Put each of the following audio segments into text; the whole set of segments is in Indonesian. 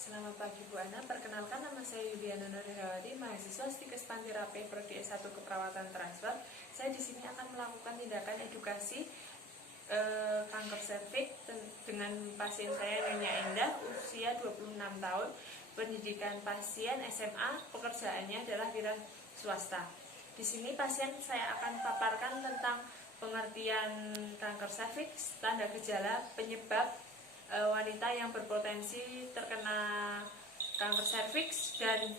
Selamat pagi Bu Ana, perkenalkan nama saya Yuliana Nurhawati, mahasiswa Stikes Pantirape Prodi S1 Keperawatan Transfer. Saya di sini akan melakukan tindakan edukasi kanker serviks dengan pasien saya Nyonya Endah, usia 26 tahun, pendidikan pasien SMA, pekerjaannya adalah wira swasta. Di sini pasien saya akan paparkan tentang pengertian kanker serviks, tanda gejala, penyebab wanita yang berpotensi terkena kanker serviks dan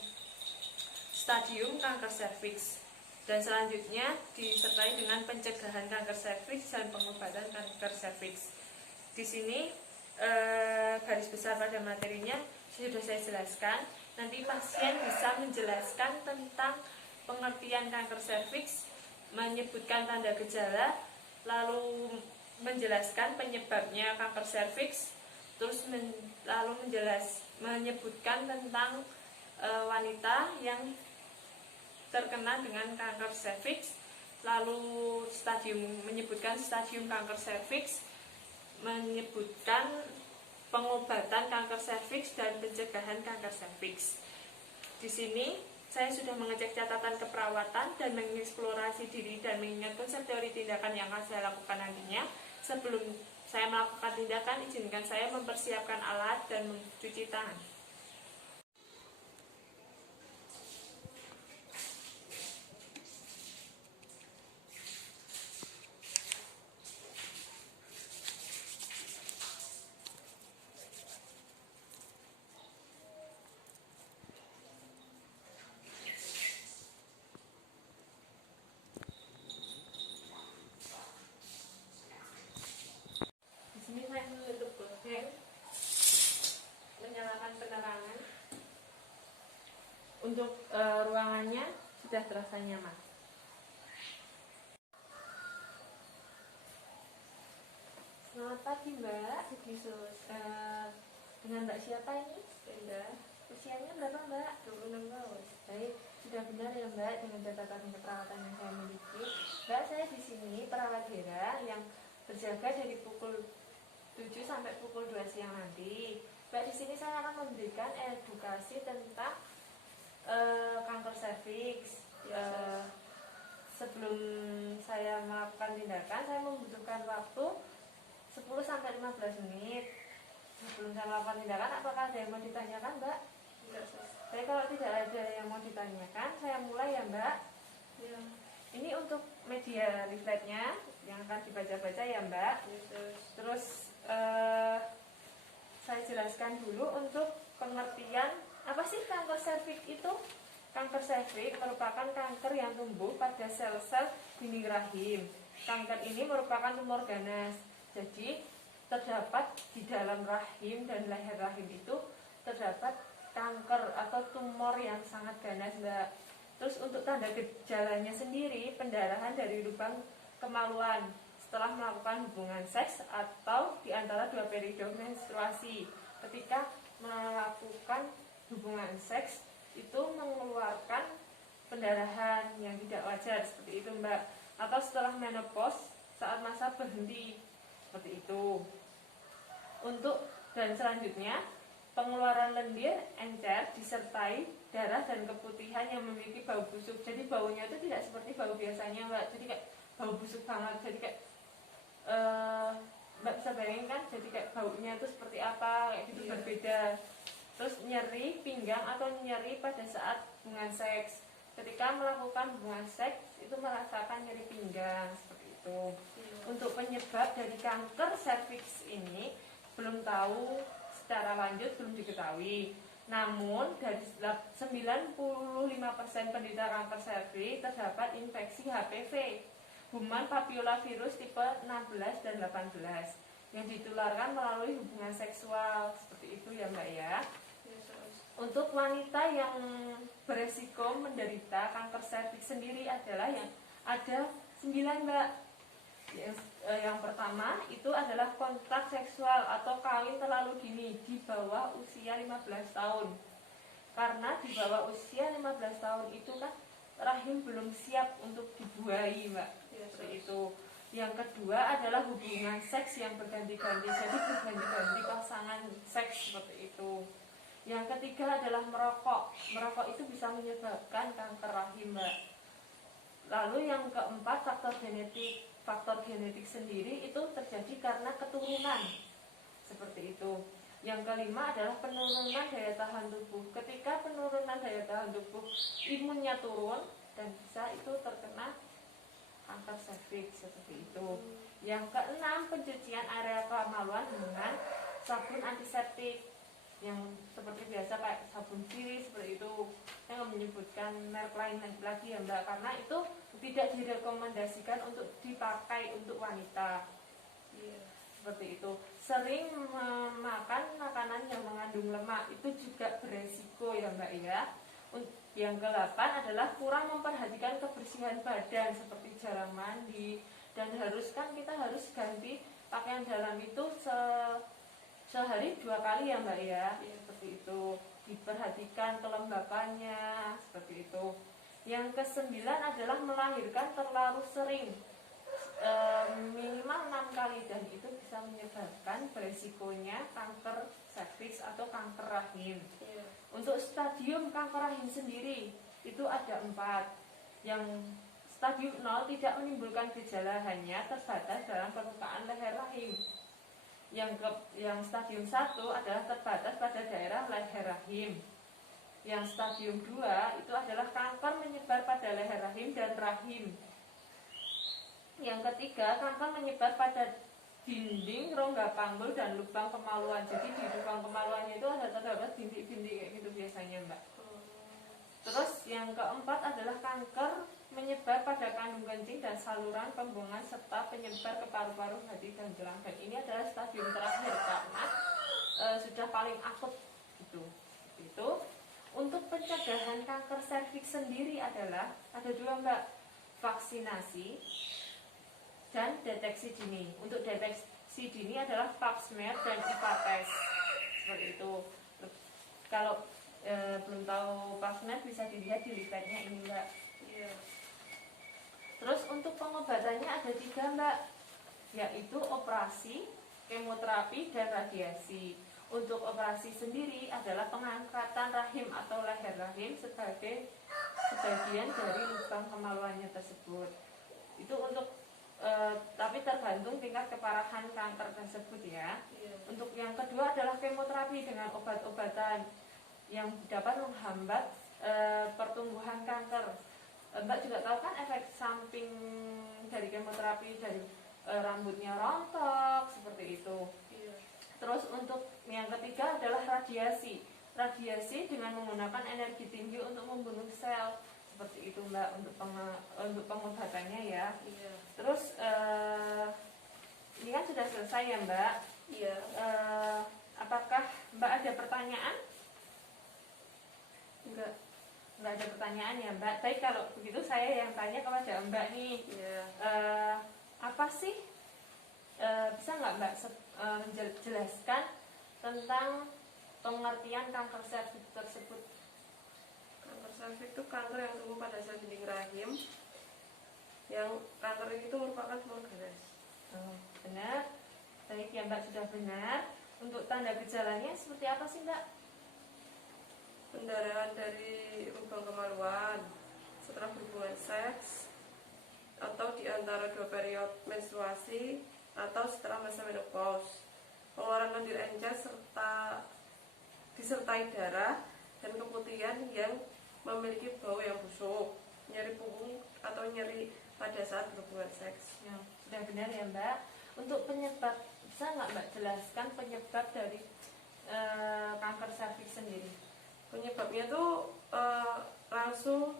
stadium kanker serviks, dan selanjutnya disertai dengan pencegahan kanker serviks dan pengobatan kanker serviks. Di sini garis besar pada materinya sudah saya jelaskan. Nanti pasien bisa menjelaskan tentang pengertian kanker serviks, menyebutkan tanda gejala, lalu menjelaskan penyebabnya kanker serviks, terus lalu menyebutkan tentang wanita yang terkena dengan kanker serviks, lalu menyebutkan stadium kanker serviks, menyebutkan pengobatan kanker serviks dan pencegahan kanker serviks. Di sini saya sudah mengecek catatan keperawatan dan mengeksplorasi diri dan mengingat konsep teori tindakan yang akan saya lakukan nantinya. Sebelum saya melakukan tindakan, izinkan saya mempersiapkan alat dan mencuci tangan. Ini saya menutup gorden, menyalakan penerangan. Untuk ruangannya sudah terasa nyaman. Selamat pagi Mbak. Dengan Mbak siapa ini? Endah. Usianya berapa Mbak? 26 tahun. Baik, sudah benar ya Mbak dengan catatan keperawatan yang saya miliki. Mbak, saya di sini perawat Hera yang berjaga dari pukul 7 sampai pukul 2 siang nanti. Mbak, di sini saya akan memberikan edukasi tentang kanker serviks. Sebelum saya melakukan tindakan, saya membutuhkan waktu 10 sampai 15 menit. Sebelum saya melakukan tindakan, apakah ada yang mau ditanyakan, Mbak? Tidak. Tapi kalau tidak ada yang mau ditanyakan, saya mulai ya, Mbak. Ya. Ini untuk media leafletnya yang akan dibaca-baca ya, Mbak. Terus saya jelaskan dulu untuk pengertian apa sih kanker serviks itu. Kanker serviks merupakan kanker yang tumbuh pada sel-sel dinding rahim. Kanker ini merupakan tumor ganas. Jadi terdapat di dalam rahim dan leher rahim itu terdapat kanker atau tumor yang sangat ganas, Mbak. Terus untuk tanda gejalanya sendiri, pendarahan dari lubang kemaluan setelah melakukan hubungan seks atau di antara dua periode menstruasi. Ketika melakukan hubungan seks itu mengeluarkan pendarahan yang tidak wajar seperti itu, Mbak. Atau setelah menopause saat masa berhenti seperti itu. Dan selanjutnya pengeluaran lendir, encer disertai darah dan keputihan yang memiliki bau busuk. Jadi baunya itu tidak seperti bau biasanya, Mbak. Jadi kayak bau busuk banget. Jadi kayak Mbak bisa bayangin kan, jadi kayak baunya itu seperti apa, kayak gitu. Berbeda. Terus nyeri pinggang atau nyeri pada saat hubungan seks. Ketika melakukan hubungan seks itu merasakan nyeri pinggang seperti itu. Untuk penyebab dari kanker serviks ini belum tahu secara lanjut, belum diketahui. Namun dari 95% penderita kanker serviks terdapat infeksi HPV, human papillomavirus tipe 16 dan 18 yang ditularkan melalui hubungan seksual. Seperti itu ya, Mbak ya. Untuk wanita yang beresiko menderita kanker serviks sendiri adalah yang ada 9, Mbak. Yang pertama itu adalah kontak seksual atau kawin terlalu dini di bawah usia 15 tahun. Karena di bawah usia 15 tahun itu kan rahim belum siap untuk dibuahi, Mbak. Seperti itu. Yang kedua adalah hubungan seks yang berganti-ganti. Jadi berganti-ganti pasangan seks seperti itu. Yang ketiga adalah merokok. Merokok itu bisa menyebabkan kanker rahim, Mbak. Lalu yang keempat, faktor genetik. Faktor genetik sendiri itu terjadi karena keturunan. Seperti itu. Yang kelima adalah penurunan daya tahan tubuh. Ketika penurunan daya tahan tubuh, imunnya turun dan bisa itu terkena kanker serviks seperti itu. Yang keenam, pencucian area kemaluan dengan sabun antiseptik yang seperti biasa kayak sabun sirih seperti itu. Saya nggak menyebutkan merek lain lagi ya Mbak, karena itu tidak direkomendasikan untuk dipakai untuk wanita. Seperti itu. Sering memakan makanan yang mengandung lemak itu juga beresiko ya Mbak ya. Yang ke-8 adalah kurang memperhatikan kebersihan badan seperti jarang mandi, dan kita harus ganti pakaian dalam itu sehari 2 kali ya Mbak ya. Seperti itu. Diperhatikan kelembapannya seperti itu. Yang ke-9 adalah melahirkan terlalu sering, minimal 6 kali, dan itu bisa menyebabkan beresikonya kanker serviks atau kanker rahim. Untuk stadium kanker rahim sendiri itu ada 4. Yang stadium 0 tidak menimbulkan gejala, hanya terbatas dalam permukaan leher rahim. Yang stadium 1 adalah terbatas pada daerah leher rahim. Yang stadium 2 itu adalah kanker menyebar pada leher rahim dan rahim. Yang ketiga, kanker menyebar pada dinding, rongga panggul, dan lubang kemaluan. Jadi di lubang kemaluannya itu terdapat bintik-bintik kayak gitu biasanya Mbak. Terus yang keempat adalah kanker menyebar pada kandung kencing dan saluran pembuangan serta penyebar ke paru-paru, hati, dan tulang. Dan ini adalah stadium terakhir karena sudah paling akut gitu. Itu untuk pencegahan kanker serviks sendiri adalah ada 2 Mbak, vaksinasi dan deteksi dini. Untuk deteksi dini adalah pap smear dan IPA test. Seperti itu. Kalau belum tahu pap smear bisa dilihat di leafletnya ini Mbak. Terus untuk pengobatannya ada 3 Mbak, yaitu operasi, kemoterapi, dan radiasi. Untuk operasi sendiri adalah pengangkatan rahim atau leher rahim sebagai sebagian dari lubang kemaluannya tersebut. Itu untuk tapi tergantung tingkat keparahan kanker tersebut ya. Untuk yang kedua adalah kemoterapi dengan obat-obatan yang dapat menghambat pertumbuhan kanker. Mbak juga tahu kan efek samping dari kemoterapi, dari rambutnya rontok seperti itu. Terus untuk yang ketiga adalah radiasi. Radiasi dengan menggunakan energi tinggi untuk membunuh sel. Seperti itu Mbak untuk pengobatannya ya. Terus ini kan sudah selesai ya Mbak. Apakah Mbak ada pertanyaan? Enggak ada pertanyaan ya Mbak. Tapi kalau begitu saya yang tanya kepada Mbak nih. Apa sih bisa nggak Mbak menjelaskan tentang pengertian kanker serviks tersebut? Kanker serviks itu kanker yang tumbuh pada sel dinding rahim. Yang kanker itu merupakan tumor ganas. Benar. Baik ya Mbak, sudah benar. Untuk tanda gejalanya seperti apa sih Mbak? Pendarahan dari lubang kemaluan setelah berhubungan seks, atau di antara 2 periode menstruasi, atau setelah masa menopause. Pengeluaran lendir encer disertai darah dan keputihan yang memiliki bau yang busuk, nyeri punggung atau nyeri pada saat berhubungan seks. Sudah benar ya Mbak. Untuk penyebab, bisa nggak Mbak jelaskan penyebab dari kanker serviks sendiri? Penyebabnya tuh langsung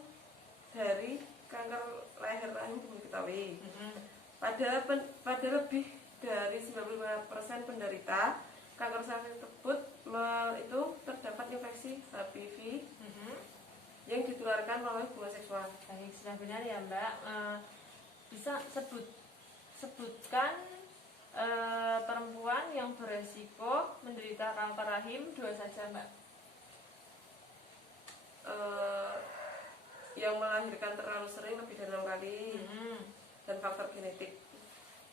dari kanker leher rahim diketahui. Pada lebih dari 95% penderita kanker serviks tersebut itu terdapat infeksi HPV yang ditularkan melalui hubungan seksual. Baik, sudah benar ya Mbak. Bisa sebutkan perempuan yang beresiko menderita kanker rahim 2 saja Mbak. Yang melahirkan terlalu sering lebih dari 6 kali, dan faktor genetik.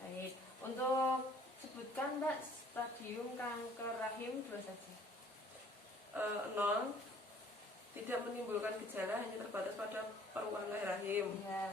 Baik, untuk sebutkan Mbak stadium kanker rahim 2 saja. 0 tidak menimbulkan gejala, hanya terbatas pada permukaan leher rahim. Ya.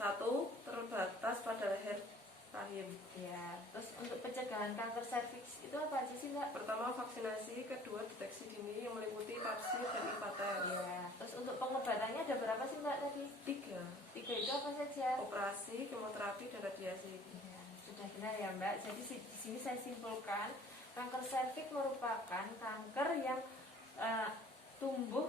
1 terbatas pada leher rahim. Ya. Terus untuk pencegahan kanker serviks itu apa aja sih Mbak? Pertama vaksinasi, kedua deteksi dini yang meliputi PAPSMER dan IVATES. Ya. Terus untuk pengobatannya ada berapa sih Mbak tadi? 3 3 itu apa saja? operasi, kemoterapi, dan radiasi. Ya, sudah benar ya Mbak. Jadi di sini saya simpulkan kanker serviks merupakan kanker yang tumbuh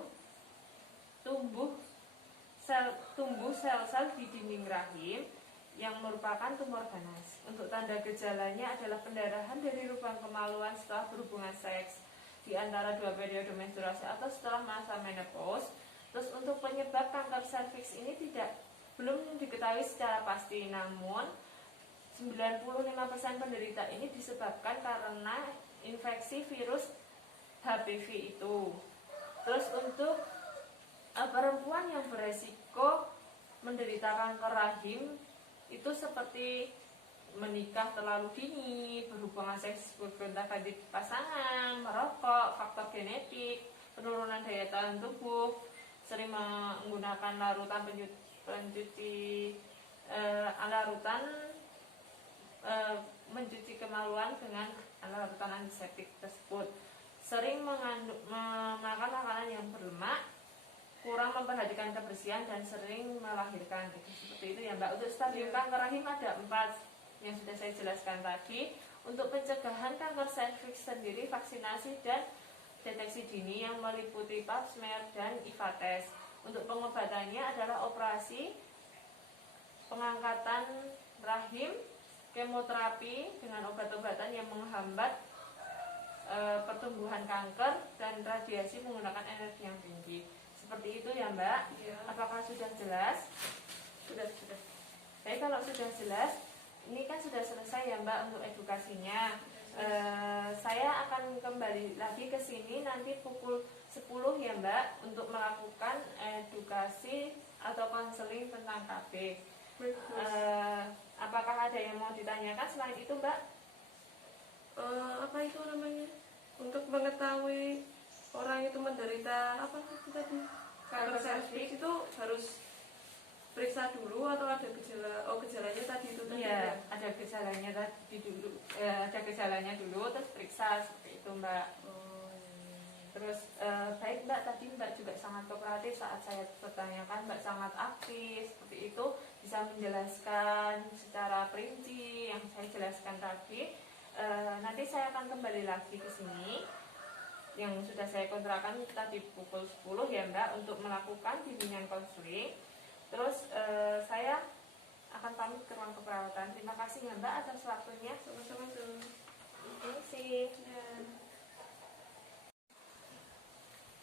sel-sel di dinding rahim yang merupakan tumor ganas. Untuk tanda gejalanya adalah pendarahan dari lubang kemaluan setelah berhubungan seks di antara 2 periode menstruasi atau setelah masa menopause. Terus untuk penyebab kanker serviks ini belum diketahui secara pasti, namun 95% penderita ini disebabkan karena infeksi virus HPV itu. Terus untuk perempuan yang beresiko menderita kanker rahim itu seperti menikah terlalu dini, berhubungan seks bergonta-ganti pasangan, merokok, faktor genetik, penurunan daya tahan tubuh, sering menggunakan larutan mencuci kemaluan dengan larutan antiseptik tersebut, sering makan makanan yang berlemak, kurang memperhatikan kebersihan, dan sering melahirkan. Seperti itu ya Mbak. Untuk stadium kanker rahim ada 4 yang sudah saya jelaskan tadi. Untuk pencegahan kanker serviks sendiri, vaksinasi dan deteksi dini yang meliputi PAPSMER dan IVATES. Untuk pengobatannya adalah operasi, pengangkatan rahim, kemoterapi dengan obat-obatan yang menghambat pertumbuhan kanker, dan radiasi menggunakan energi yang tinggi. Seperti itu ya Mbak. Ya. Apakah sudah jelas? Sudah. Baik, kalau sudah jelas, ini kan sudah selesai ya Mbak untuk edukasinya. Saya akan kembali lagi ke sini nanti pukul 10 ya Mbak untuk melakukan edukasi atau konseling tentang KB. Apakah ada yang mau ditanyakan selain itu Mbak? Apa itu namanya? Untuk mengetahui orang itu menderita apa itu tadi? Kanker serviks itu harus periksa dulu atau ada gejala? Oh, gejalanya tadi itu tadi. Iya, ada gejalanya tadi dulu. Ada gejalanya dulu, terus periksa seperti itu Mbak. Terus baik Mbak, tadi Mbak juga sangat kooperatif saat saya pertanyakan. Mbak sangat aktif seperti itu, bisa menjelaskan secara perinci yang saya jelaskan tadi. Nanti saya akan kembali lagi ke sini yang sudah saya kontrakan tadi pukul 10 ya Mbak untuk melakukan bimbingan konseling. Terus saya akan pamit ke ruang keperawatan. Terima kasih ya Mbak atas waktunya. Sama-sama. Terima kasih.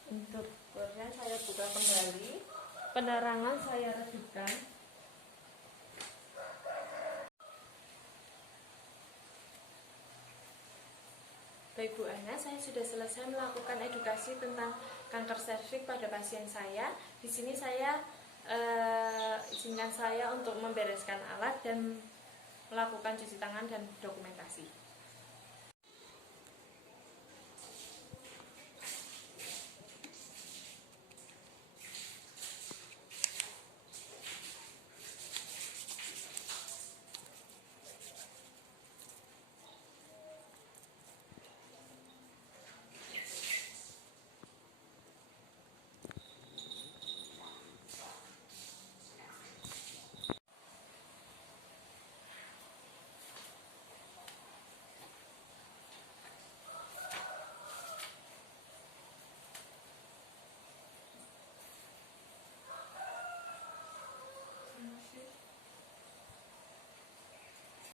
Untuk kemudian saya buka kembali, penerangan saya redupkan. Baik Bu Ana, saya sudah selesai melakukan edukasi tentang kanker serviks pada pasien saya. Di sini saya izinkan saya untuk membereskan alat dan melakukan cuci tangan dan dokumentasi.